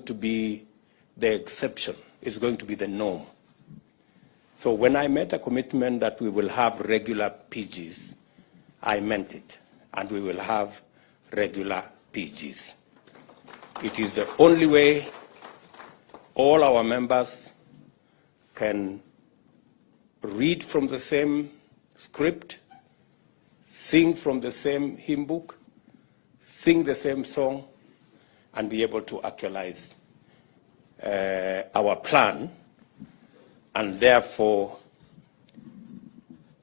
going to be the exception. It's going to be the norm. So when I made a commitment that we will have regular PGs, I meant it, and we will have regular PGs. It is the only way all our members can read from the same script, sing from the same hymn book, sing the same song, and be able to actualize our plan, and therefore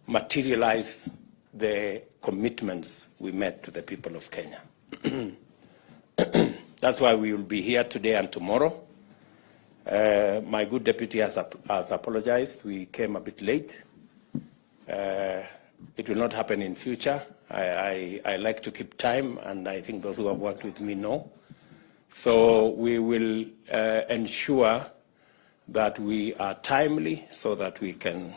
materialize the commitments we made to the people of Kenya. That's why we will be here today and tomorrow. My good deputy has apologized. We came a bit late. It will not happen in future. I like to keep time, and I think those who have worked with me know. So we will ensure that we are timely so that we can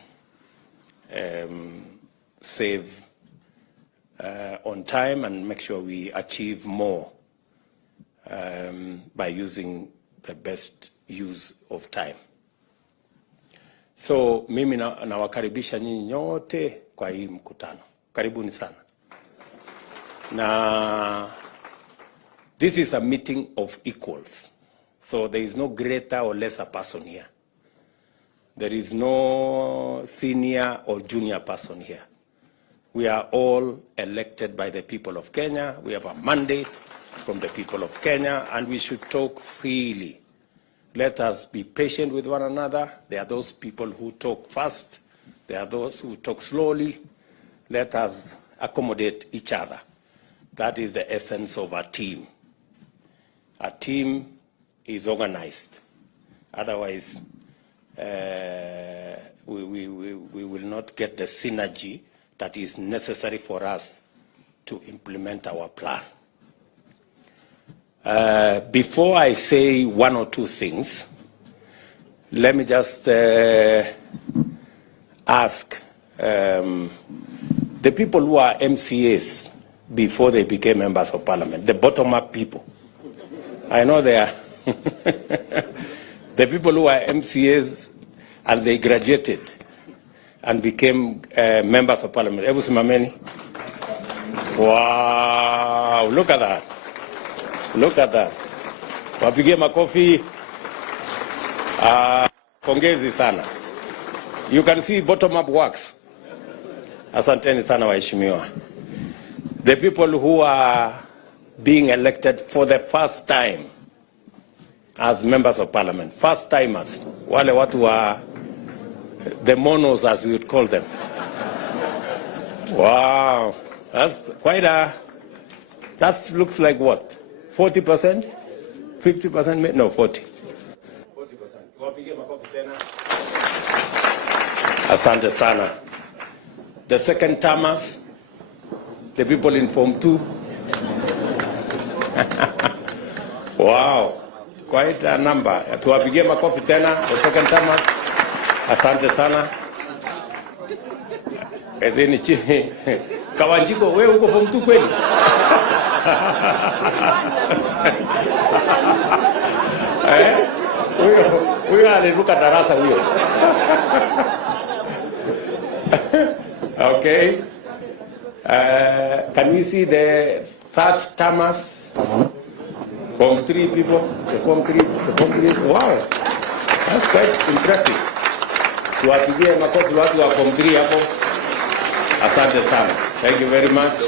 save on time and make sure we achieve more by using the best use of time. So mimi nawakaribisha nyinyi nyote kwa hii mkutano. Karibuni sana. Na this is a meeting of equals. So there is no greater or lesser person here. There is no senior or junior person here. We are all elected by the people of Kenya. We have a mandate from the people of Kenya, and we should talk freely. Let us be patient with one another. There are those people who talk fast. There are those who talk slowly. Let us accommodate each other. That is the essence of a team. A team is organized. Otherwise, we will not get the synergy that is necessary for us to implement our plan. Before I say one or two things, let me just ask the people who are MCAs before they became members of parliament, the bottom-up people. I know they are. The people who are MCAs and they graduated and became members of parliament. Ebu simameni. Wow, look at that. Look at that. Wapigie makofi. Pongezi sana. You can see bottom-up works. Asanteni sana waheshimiwa. The people who are being elected for the first time as members of parliament, first timers, wale watu wa the monos as we would call them. Wow, that's quite a, that looks like what? 40%? 50%? No, 40. 40%. Asante sana. The second timers, the people in Form 2. Wow, quite a number. Tuwapigie makofi tena, the second timers. Asante sana. Edeni chini. Kawanjiko, wewe uko Form 2 kweli? Huyo aliruka darasa huyo. Okay. Can we see the first timers? Form 3 people. The Form 3. Wow, that's quite impressive. Tuwapigie makofi watu wa Form 3 hapo. Asante sana. Thank you very much.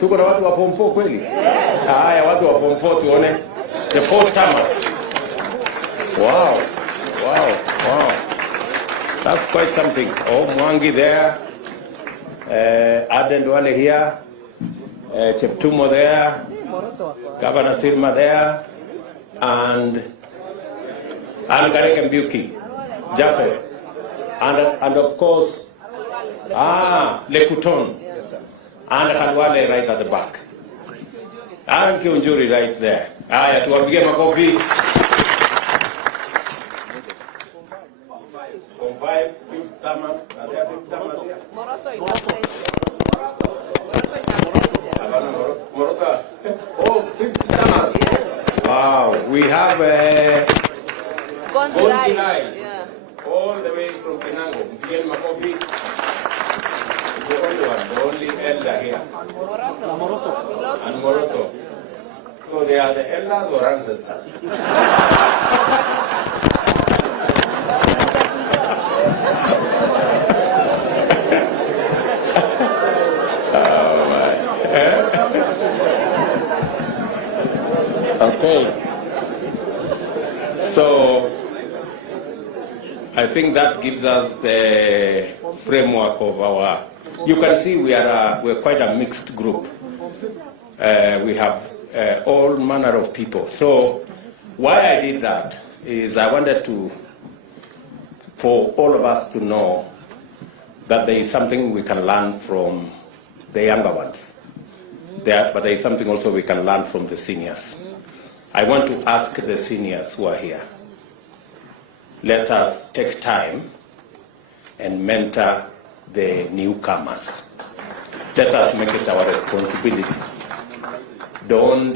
Tuko na watu wa Form 4 kweli? Haya, watu wa Form 4 tuone. The 4 timers. Wow. That's quite something. Oh, Mwangi there. Aden Duale here. Cheptumo there. Governor Sirma there. And Garek Mbuki. Jaffe. And of course, Lekuton. And Khalwale right at the back. And Kiunjuri right there. Aya, tuwapigie makofi. Form 5, 5th timers. Are there 5th timers here? Moroto in absentia. Moroto. Oh, Wow, we have Gonzalai. yeah. All the way from Penango. Miguel Makobi, the only one, the only elder here. And Moroto. So they are the elders or ancestors? Okay. So I think that gives us the framework of our. You can see we're quite a mixed group. We have all manner of people. So why I did that is I wanted for all of us to know that there is something we can learn from the younger ones. But there is something also we can learn from the seniors. I want to ask the seniors who are here, let us take time and mentor the newcomers. Let us make it our responsibility. Don't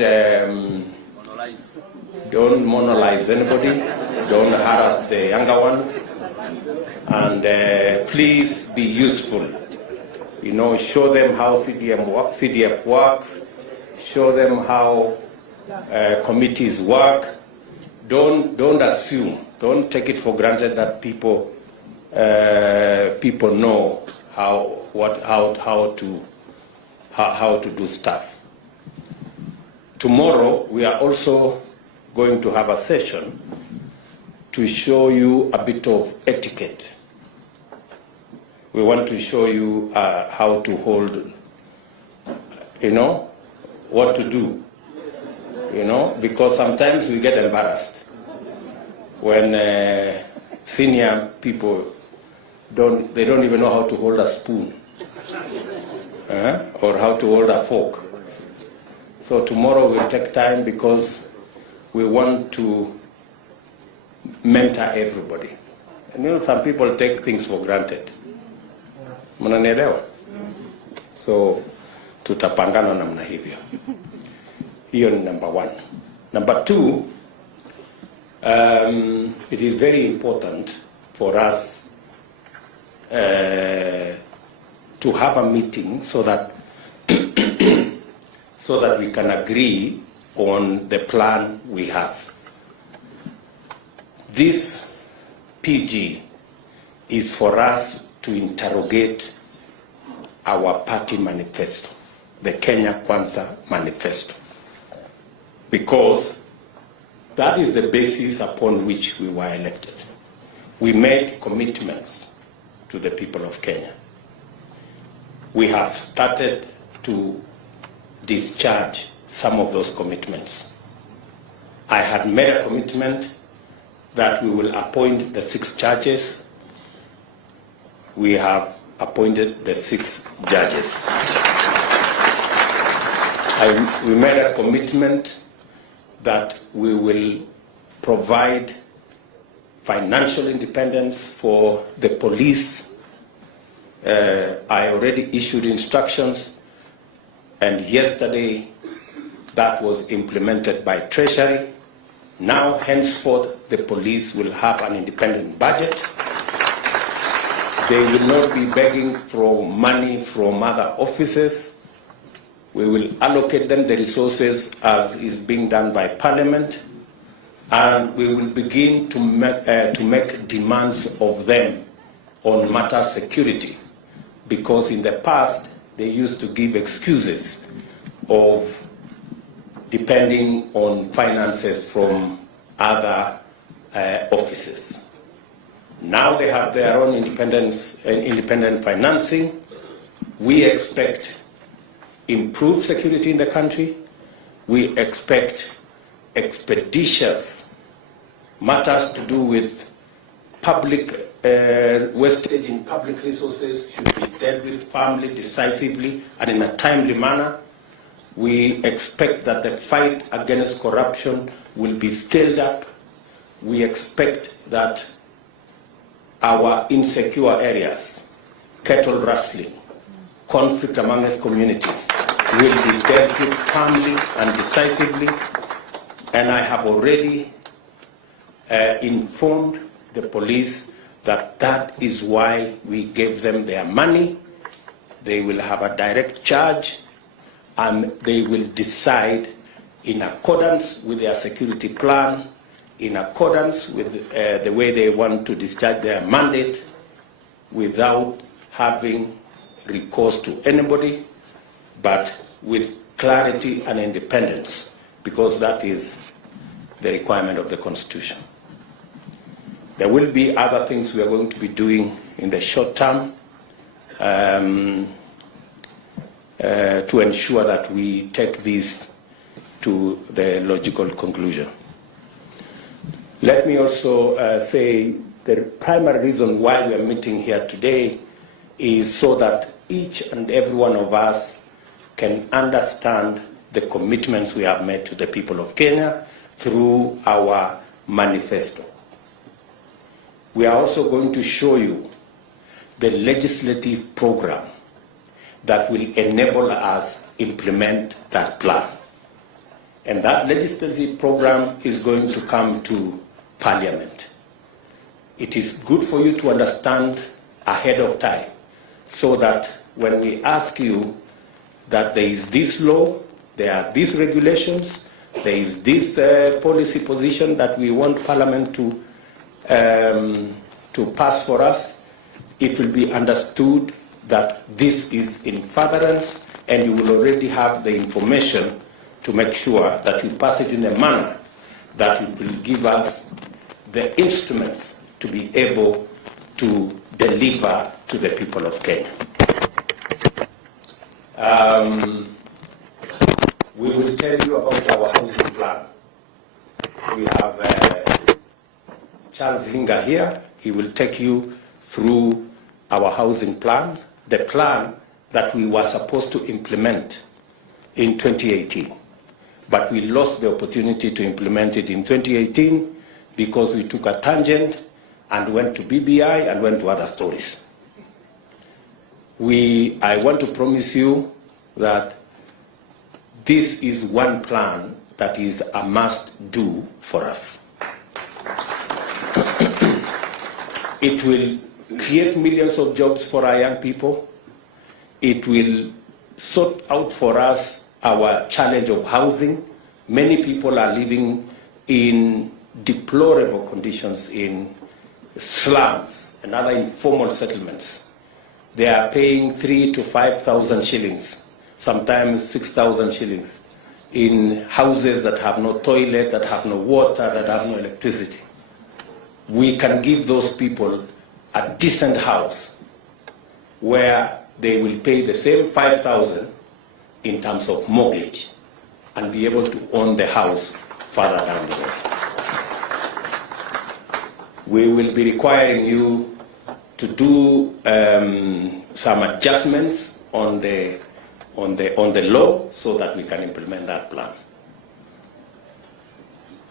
monolize anybody. Don't harass the younger ones. And please be useful. You know, show them how CDF works. Show them how committees work. Don't assume. Don't take it for granted that people know how to do stuff. Tomorrow we are also going to have a session to show you a bit of etiquette. We want to show you how to hold, what to do, because sometimes we get embarrassed when senior people don't even know how to hold a spoon or how to hold a fork. So tomorrow we'll take time because we want to mentor everybody. And some people take things for granted. Mnanielewa? So tutapangana namna hivyo. Hiyo ni number one. Number two, it is very important for us to have a meeting so that we can agree on the plan we have. This PG is for us to interrogate our party manifesto, the Kenya Kwanza manifesto, because that is the basis upon which we were elected. We made commitments to the people of Kenya. We have started to discharge some of those commitments. I had made a commitment that we will appoint the 6 judges. We have appointed the 6 judges. We made a commitment that we will provide financial independence for the police. I already issued instructions, and yesterday that was implemented by Treasury. Now, henceforth, the police will have an independent budget. They will not be begging for money from other offices. We will allocate them the resources as is being done by Parliament, and we will begin to make demands of them on matter security, because in the past they used to give excuses of depending on finances from other offices. Now they have their own independent financing. We expect improved security in the country. We expect expeditious matters to do with public wastage in public resources should be dealt with firmly, decisively, and in a timely manner. We expect that the fight against corruption will be scaled up. We expect that our insecure areas, cattle rustling, conflict amongst communities, will be dealt with calmly and decisively, and I have already informed the police that that is why we gave them their money. They will have a direct charge, and they will decide in accordance with their security plan, in accordance with the way they want to discharge their mandate, without having recourse to anybody, but with clarity and independence, because that is the requirement of the Constitution. There will be other things we are going to be doing in the short term to ensure that we take this to the logical conclusion. Let me also say the primary reason why we are meeting here today is so that each and every one of us can understand the commitments we have made to the people of Kenya through our manifesto. We are also going to show you the legislative program that will enable us implement that plan. And that legislative program is going to come to Parliament. It is good for you to understand ahead of time, so that when we ask you that there is this law, there are these regulations, there is this policy position that we want Parliament to pass for us, it will be understood that this is in furtherance, and you will already have the information to make sure that you pass it in a manner that it will give us the instruments to be able to deliver to the people of Kenya. We will tell you about our housing plan. We have Charles Hinga here. He will take you through our housing plan, the plan that we were supposed to implement in 2018. But we lost the opportunity to implement it in 2018 because we took a tangent and went to BBI and went to other stories. I want to promise you that this is one plan that is a must-do for us. It will create millions of jobs for our young people. It will sort out for us our challenge of housing. Many people are living in deplorable conditions in slums and other informal settlements. They are paying 3,000 to 5,000 shillings, sometimes 6,000 shillings, in houses that have no toilet, that have no water, that have no electricity. We can give those people a decent house where they will pay the same 5,000 in terms of mortgage and be able to own the house further down the road. We will be requiring you to do some adjustments on the law so that we can implement that plan.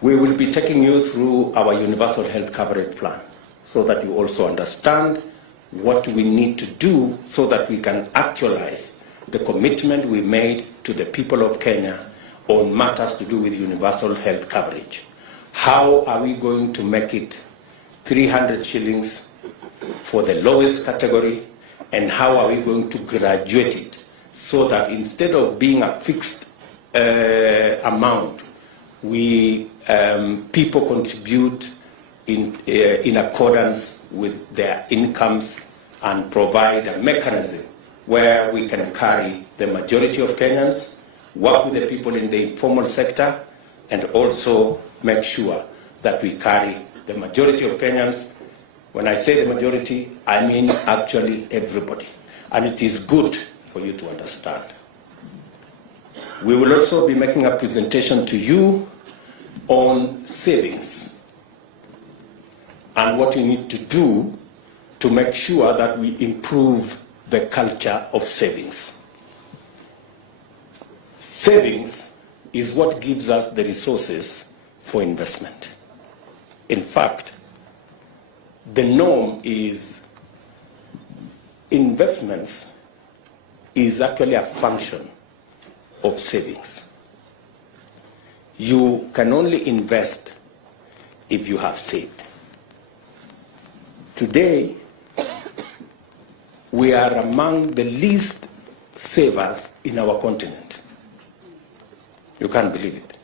We will be taking you through our universal health coverage plan so that you also understand what we need to do so that we can actualize the commitment we made to the people of Kenya on matters to do with universal health coverage. How are we going to make it 300 shillings for the lowest category, and how are we going to graduate it so that instead of being a fixed amount, people contribute in accordance with their incomes and provide a mechanism where we can carry the majority of Kenyans, work with the people in the informal sector, and also make sure that we carry the majority of Kenyans. When I say the majority, I mean actually everybody. And it is good for you to understand. We will also be making a presentation to you on savings and what you need to do to make sure that we improve the culture of savings. Savings is what gives us the resources for investment. In fact, the norm is investments is actually a function of savings. You can only invest if you have saved. Today, we are among the least savers in our continent. You can't believe it.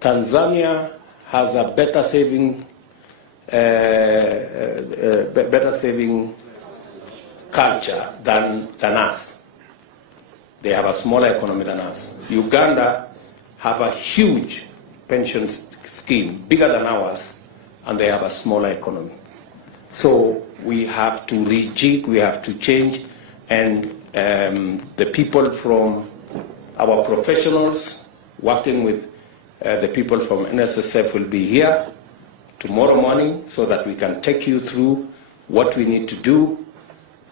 Tanzania has a better saving culture than us. They have a smaller economy than us. Uganda have a huge pension scheme, bigger than ours, and they have a smaller economy. So we have to rejig, we have to change, and the people from our professionals working with the people from NSSF will be here tomorrow morning so that we can take you through what we need to do.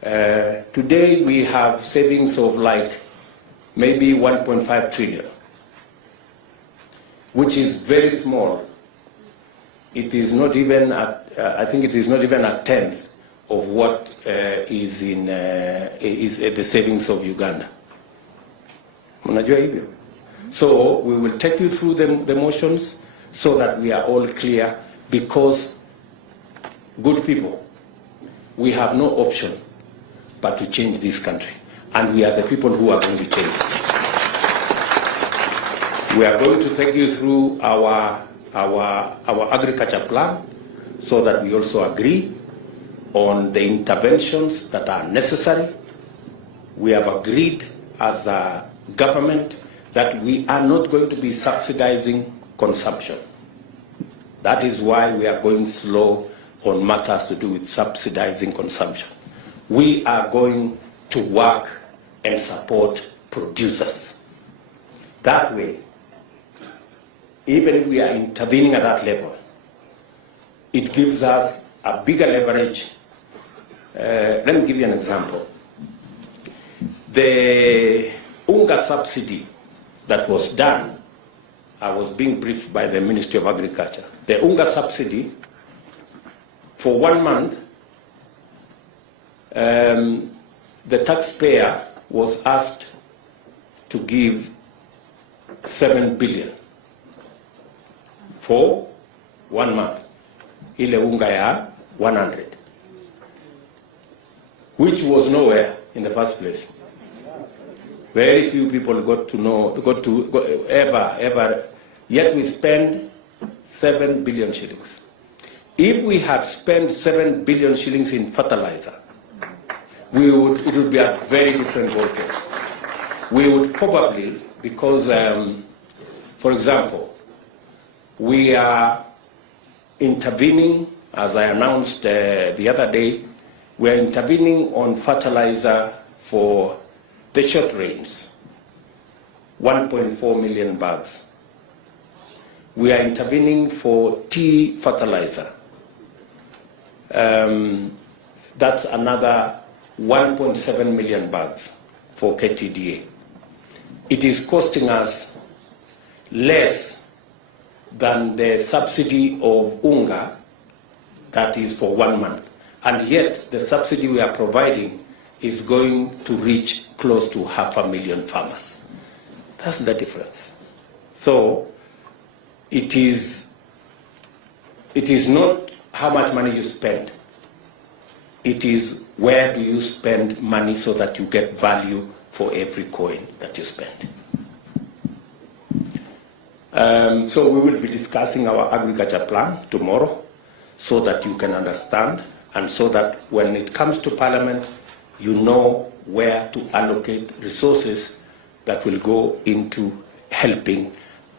Today we have savings of like maybe 1.5 trillion, which is very small. It is not even I think it is not even a tenth of what is the savings of Uganda. Unajua hivyo? So we will take you through the motions so that we are all clear, because good people, we have no option but to change this country, and we are the people who are going to change it. We are going to take you through our agriculture plan so that we also agree on the interventions that are necessary. We have agreed as a government that we are not going to be subsidizing consumption. That is why we are going slow on matters to do with subsidizing consumption. We are going to work and support producers. That way, even if we are intervening at that level, it gives us a bigger leverage. Let me give you an example. The UNGA subsidy that was done, I was being briefed by the Ministry of Agriculture. The UNGA subsidy, for 1 month, the taxpayer was asked to give 7 billion for 1 month. Ile unga ya 100, which was nowhere in the first place. Very few people got to ever, yet we spend 7 billion shillings. If we had spent 7 billion shillings in fertilizer, it would be a very different ballgame. We would probably, because, for example, we are intervening, as I announced the other day, we are intervening on fertilizer for the short rains, 1.4 million bags. We are intervening for tea fertilizer. That's another 1.7 million bags for KTDA. It is costing us less than the subsidy of UNGA that is for 1 month. And yet the subsidy we are providing is going to reach close to 500,000 farmers. That's the difference. So it is not how much money you spend. It is where do you spend money so that you get value for every coin that you spend. So we will be discussing our agriculture plan tomorrow so that you can understand, and so that when it comes to Parliament, you know where to allocate resources that will go into helping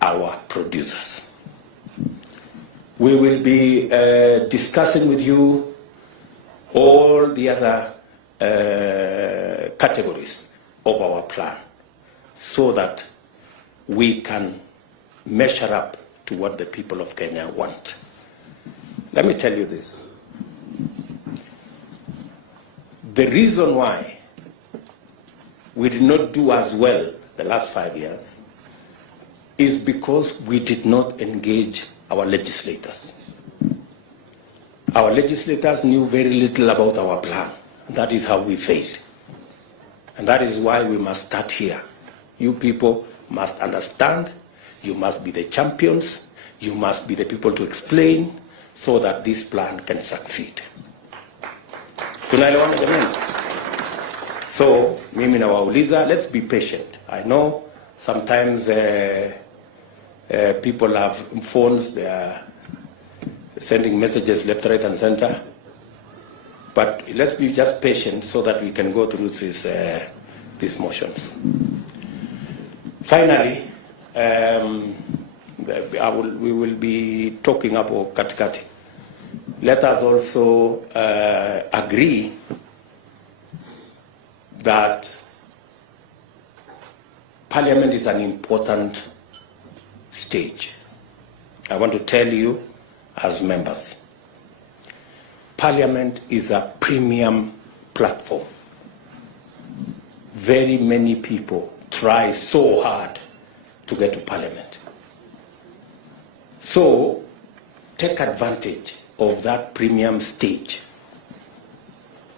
our producers. We will be discussing with you all the other categories of our plan so that we can measure up to what the people of Kenya want. Let me tell you this. The reason why we did not do as well the last 5 years is because we did not engage our legislators. Our legislators knew very little about our plan. That is how we failed. And that is why we must start here you people must understand, you must be the champions, you must be the people to explain so that this plan can succeed. Tunaelewana jamani? So, mimi nawauliza, let's be patient. I know sometimes people have phones, they are sending messages left, right, and center. But let's be just patient so that we can go through these motions. Finally, we will be talking about katikati. Let us also agree that Parliament is an important stage. I want to tell you as members, Parliament is a premium platform. Very many people try so hard to get to Parliament. So take advantage of that premium stage.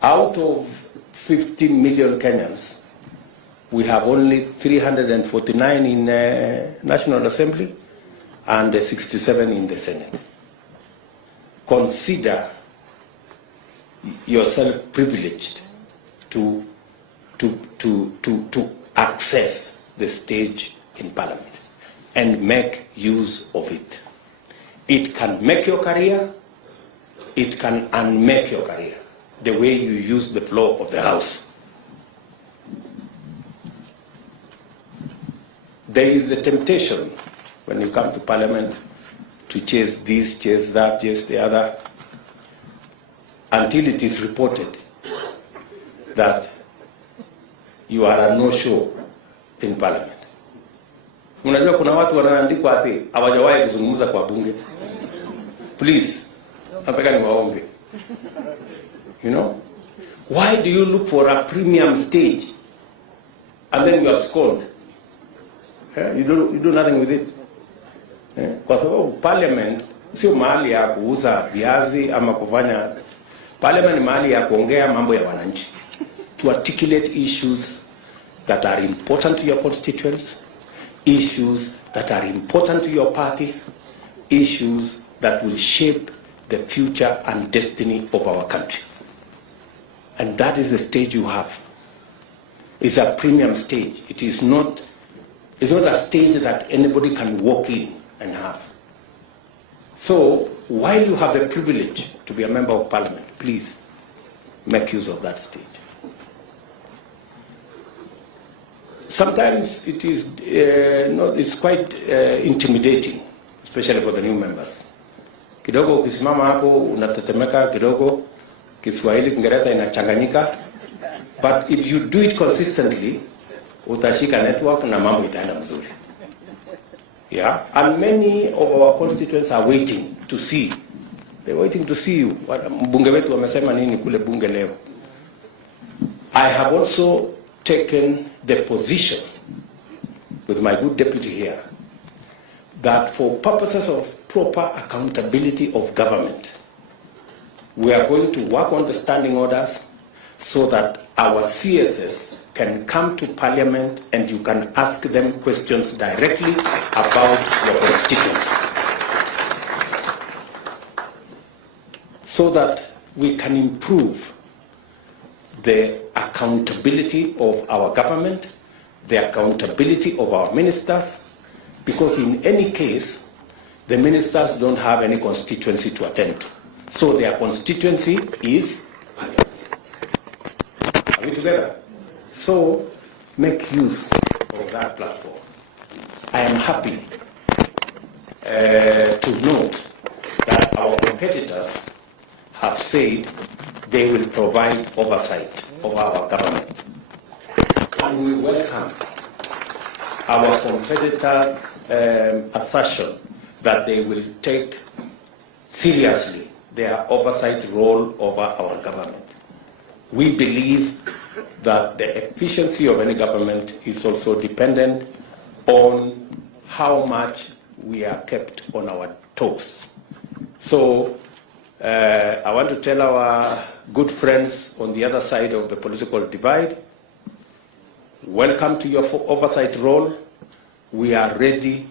Out of 50 million Kenyans, we have only 349 in National Assembly and 67 in the Senate. Consider yourself privileged to access the stage in Parliament and make use of it. It can make your career, it can unmake your career, the way you use the floor of the House. There is the temptation when you come to Parliament to chase this, chase that, chase the other, until it is reported that you are a no-show in Parliament. Unajua kuna watu wanaandikwa ati hawajawahi kuzungumza kwa bunge. Please, nataka niwaombe. You know? Why do you look for a premium stage and then you are scorned? You do nothing with it. Kwa sababu Parliament sio mahali ya kuuza viazi ama kufanya. Parliament ni mahali ya kuongea mambo ya wananchi. To articulate issues that are important to your constituents, issues that are important to your party, issues that will shape the future and destiny of our country. And that is the stage you have. It's a premium stage. It's not a stage that anybody can walk in and have. So, while you have the privilege to be a member of Parliament, please make use of that stage. Sometimes it is it's quite intimidating, especially for the new members. Kidogo ukisimama hapo unatetemeka kidogo, Kiswahili Kiingereza inachanganyika, but if you do it consistently, utashika network na mambo itaenda mzuri. Yeah, and many of our constituents are waiting to see. They're waiting to see you. Mbunge wetu wamesema nini kule bunge leo. I have also taken the position with my good deputy here that for purposes of proper accountability of government, we are going to work on the standing orders so that our CSS can come to Parliament and you can ask them questions directly about your constituents, so that we can improve the accountability of our government, the accountability of our ministers, because in any case, the ministers don't have any constituency to attend to. So their constituency is Parliament. Are we together? So make use of that platform. I am happy to note that our competitors have said they will provide oversight of our government. And we welcome our competitors' assertion that they will take seriously their oversight role over our government. We believe that the efficiency of any government is also dependent on how much we are kept on our toes. So I want to tell our good friends on the other side of the political divide, welcome to your oversight role. We are ready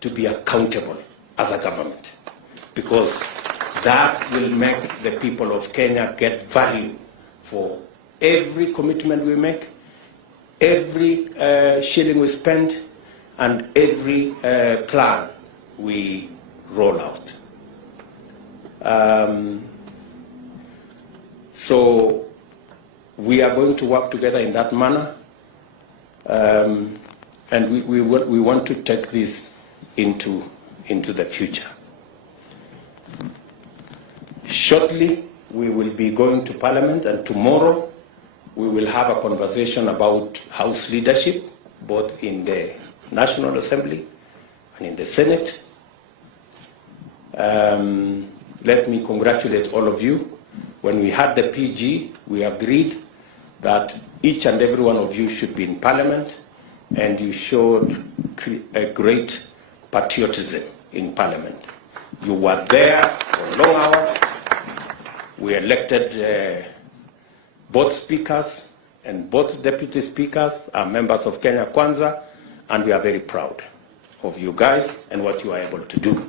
to be accountable as a government, because that will make the people of Kenya get value for every commitment we make, every shilling we spend, and every plan we roll out. So we are going to work together in that manner, and we want to take this into the future. Shortly, we will be going to Parliament, and tomorrow we will have a conversation about House leadership, both in the National Assembly and in the Senate. Let me congratulate all of you. When we had the PG, we agreed that each and every one of you should be in Parliament, and you showed a great patriotism in Parliament. You were there for long hours. We elected both speakers, and both deputy speakers are members of Kenya Kwanza, and we are very proud of you guys and what you are able to do.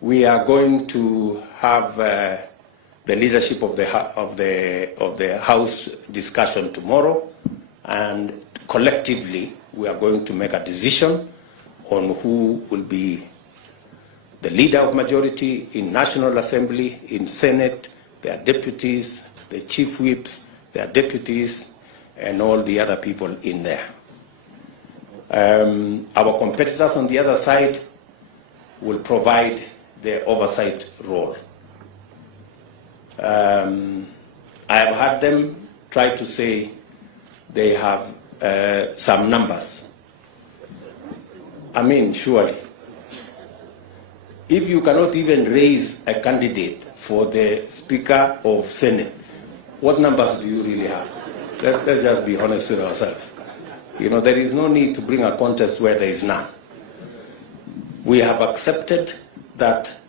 We are going to have the leadership of the House discussion tomorrow, and collectively we are going to make a decision on who will be the leader of majority in National Assembly, in Senate, their deputies, the chief whips, their deputies, and all the other people in there. Our competitors on the other side will provide the oversight role. I have had them try to say they have some numbers. I mean, surely, if you cannot even raise a candidate for the Speaker of Senate, what numbers do you really have? Let's just be honest with ourselves. You know, there is no need to bring a contest where there is none. We have accepted that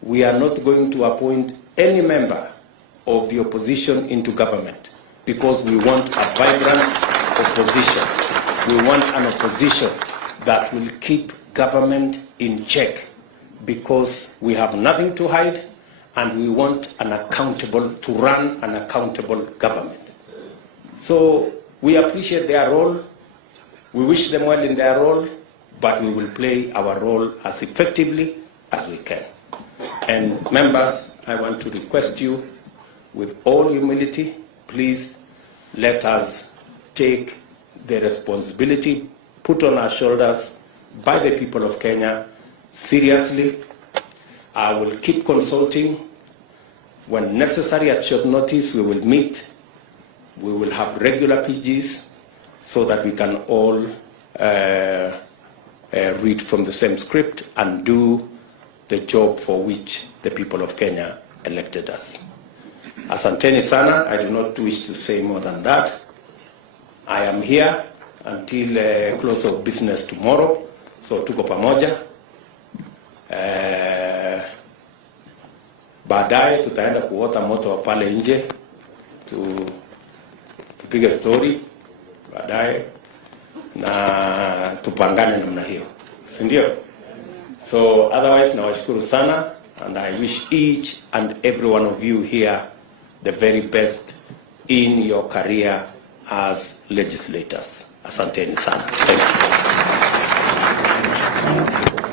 we are not going to appoint any member of the opposition into government, because we want a vibrant opposition. We want an opposition that will keep government in check, because we have nothing to hide, and we want an accountable, to run an accountable government. So we appreciate their role. We wish them well in their role, but we will play our role as effectively as we can. And members, I want to request you, with all humility, please let us take the responsibility put on our shoulders by the people of Kenya seriously. I will keep consulting. When necessary, at short notice, we will meet. We will have regular PGs so that we can all read from the same script and do the job for which the people of Kenya elected us. Asanteni sana. I do not wish to say more than that. I am here until close of business tomorrow, so tuko pamoja. Baadaye tutaenda kuota moto pale nje, tupige story baadaye na tupangane namna hiyo, si ndio? So otherwise, nawashukuru sana, and I wish each and every one of you here the very best in your career as legislators. Asanteni sana. Thank you.